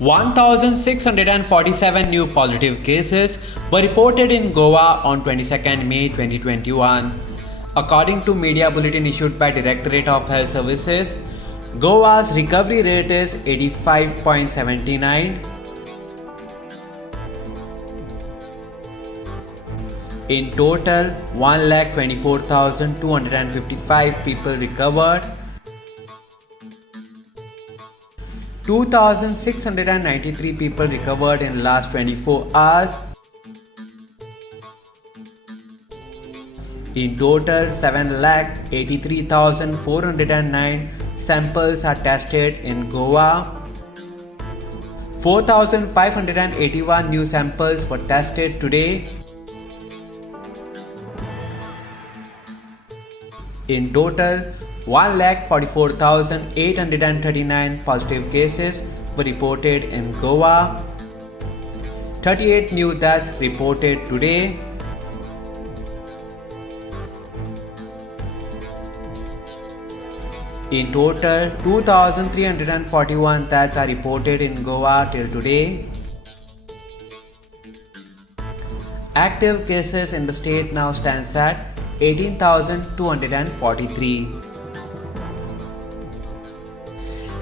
1,647 new positive cases were reported in Goa on 22nd May 2021. According to media bulletin issued by Directorate of Health Services, Goa's recovery rate is 85.79. In total, 1,24,255 people recovered. 2,693 people recovered in last 24 hours. In total, 7,83,409 samples are tested in Goa. 4,581 new samples were tested today. In total, 1,44,839 positive cases were reported in Goa. 38 new deaths reported today. In total, 2,341 deaths are reported in Goa till today. Active cases in the state now stands at 18,243.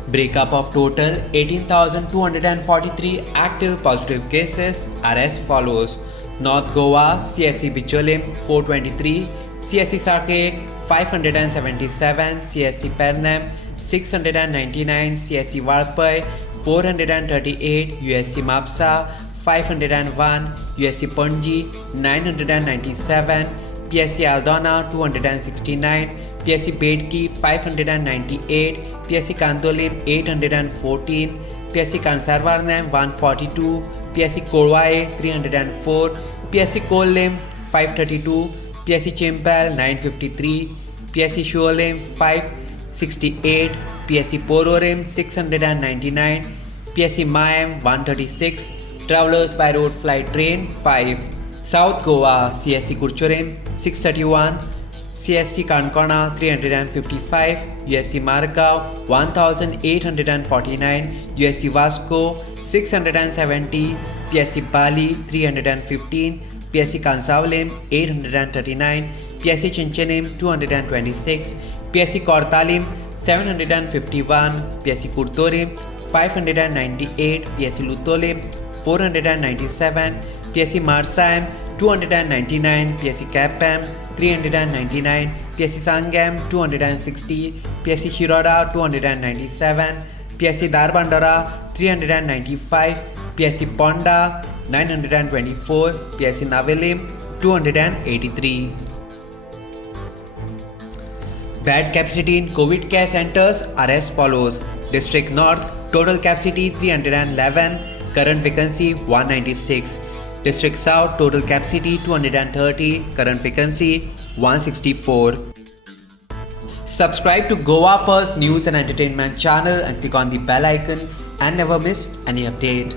Breakup of total 18,243 active positive cases are as follows. North Goa, CSC Bicholim 423, CSC Saket 577, CSC Pernam 699, CSC Valpai 438, USC Mapsa 501, USC Panji 997, PSC Aldona 269, PSC Bedki 598, PSC Kandolim 814, PSC Kansarvarnam 142, PSC Korwae 304, PSC Kollim 532, PSC Chimpal 953, PSC Shualim 568, PSC Pororim 699, PSC Mayam 136, Travelers by Road Flight Train 5. South Goa, CSC Kurchorim 631, CSC Kankona 355, USC Margao 1849, USC Vasco 670, PSC Bali 315, PSC Kansavalim 839, PSC Chinchanim 226, PSC Kortalim 751, PSC Kurtorim 598, PSC Lutolim 497, PSC Marsayam 299, PSC Kapam 399, PSC Sangam 260, PSC Shiroda 297, PSC Darbandara 395, PSC Ponda 924, PSC Navelim 283. Bed capacity in COVID care centers are as follows. District North, total capacity 311, current vacancy 196. District South, total capacity 230, current vacancy 164. Subscribe to Goa First News and Entertainment channel and click on the bell icon and never miss any update.